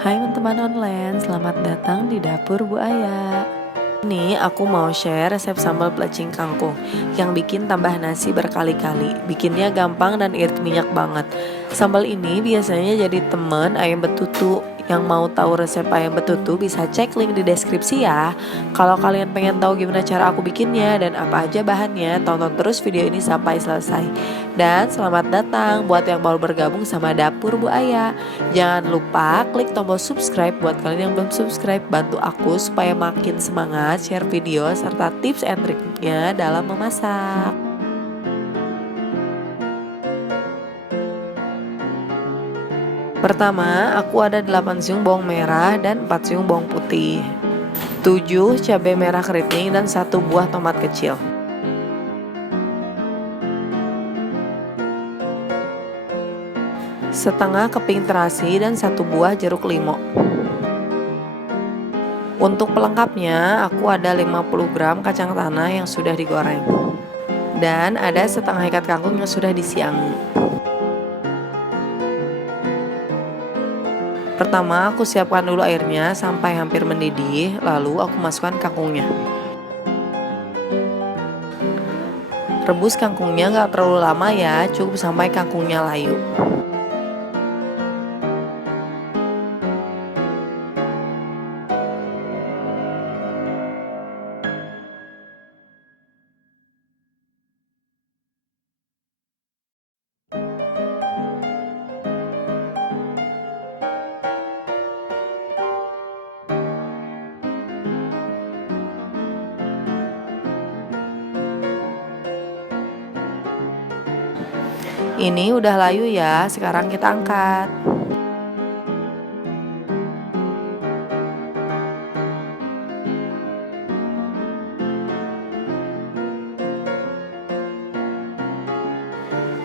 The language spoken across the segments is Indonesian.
Hai teman-teman online, selamat datang di Dapur Bu Aya. Ini aku mau share resep sambal plecing kangkung yang bikin tambah nasi berkali-kali. Bikinnya gampang dan irit minyak banget. Sambal ini biasanya jadi temen ayam betutu. Yang mau tahu resep ayam betutu bisa cek link di deskripsi ya. Kalau kalian pengen tahu gimana cara aku bikinnya dan apa aja bahannya, tonton terus video ini sampai selesai. Dan selamat datang buat yang baru bergabung sama Dapur Bu Aya. Jangan lupa klik tombol subscribe buat kalian yang belum subscribe. Bantu aku supaya makin semangat share video serta tips and triknya dalam memasak. Pertama, aku ada 8 siung bawang merah dan 4 siung bawang putih, 7 cabai merah keriting dan 1 buah tomat kecil. Setengah keping terasi dan 1 buah jeruk limau. Untuk pelengkapnya, aku ada 50 gram kacang tanah yang sudah digoreng. Dan ada setengah ikat kangkung yang sudah disiangi. Pertama, aku siapkan dulu airnya sampai hampir mendidih, lalu aku masukkan kangkungnya. Rebus kangkungnya gak terlalu lama ya, cukup sampai kangkungnya layu. Ini udah layu ya, sekarang kita angkat.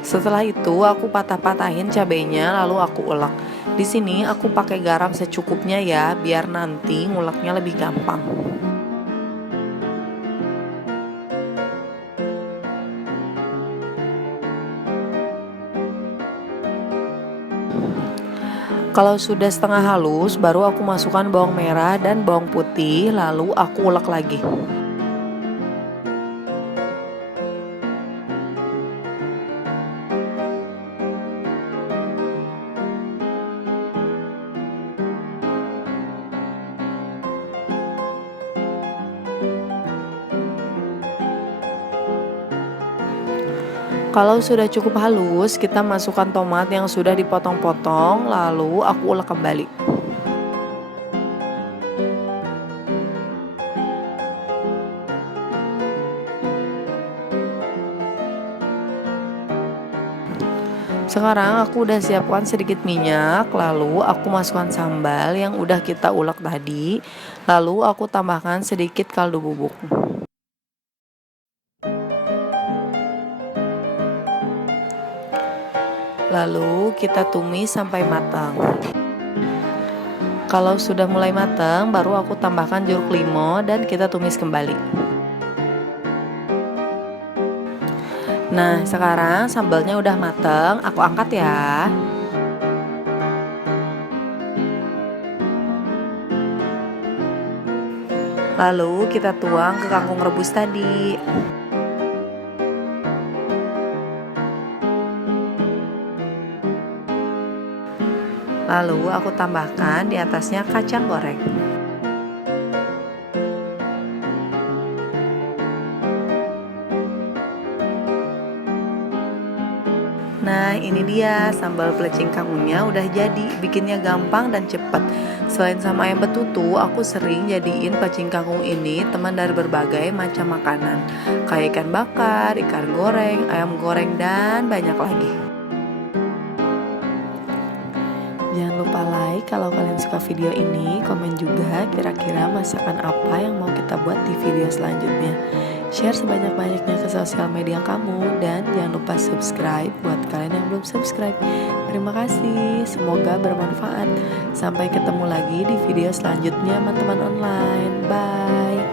Setelah itu aku patah-patahin cabenya lalu aku ulek. Di sini aku pakai garam secukupnya ya, biar nanti nguleknya lebih gampang. Kalau sudah setengah halus, baru aku masukkan bawang merah dan bawang putih, lalu aku ulek lagi. Kalau sudah cukup halus, kita masukkan tomat yang sudah dipotong-potong, lalu aku ulek kembali. Sekarang aku udah siapkan sedikit minyak, lalu aku masukkan sambal yang udah kita ulek tadi, lalu aku tambahkan sedikit kaldu bubuk. Lalu kita tumis sampai matang. Kalau sudah mulai matang, baru aku tambahkan jeruk limau dan kita tumis kembali. Nah, sekarang sambalnya udah matang, aku angkat ya. Lalu kita tuang ke kangkung rebus tadi. Lalu aku tambahkan di atasnya kacang goreng. Nah, ini dia sambal plecing kangkungnya udah jadi. Bikinnya gampang dan cepet. Selain sama ayam betutu, aku sering jadiin plecing kangkung ini teman dari berbagai macam makanan, kayak ikan bakar, ikan goreng, ayam goreng, dan banyak lagi. Jangan lupa like kalau kalian suka video ini, komen juga kira-kira masakan apa yang mau kita buat di video selanjutnya. Share sebanyak-banyaknya ke sosial media kamu, dan jangan lupa subscribe buat kalian yang belum subscribe. Terima kasih, semoga bermanfaat. Sampai ketemu lagi di video selanjutnya teman-teman online. Bye.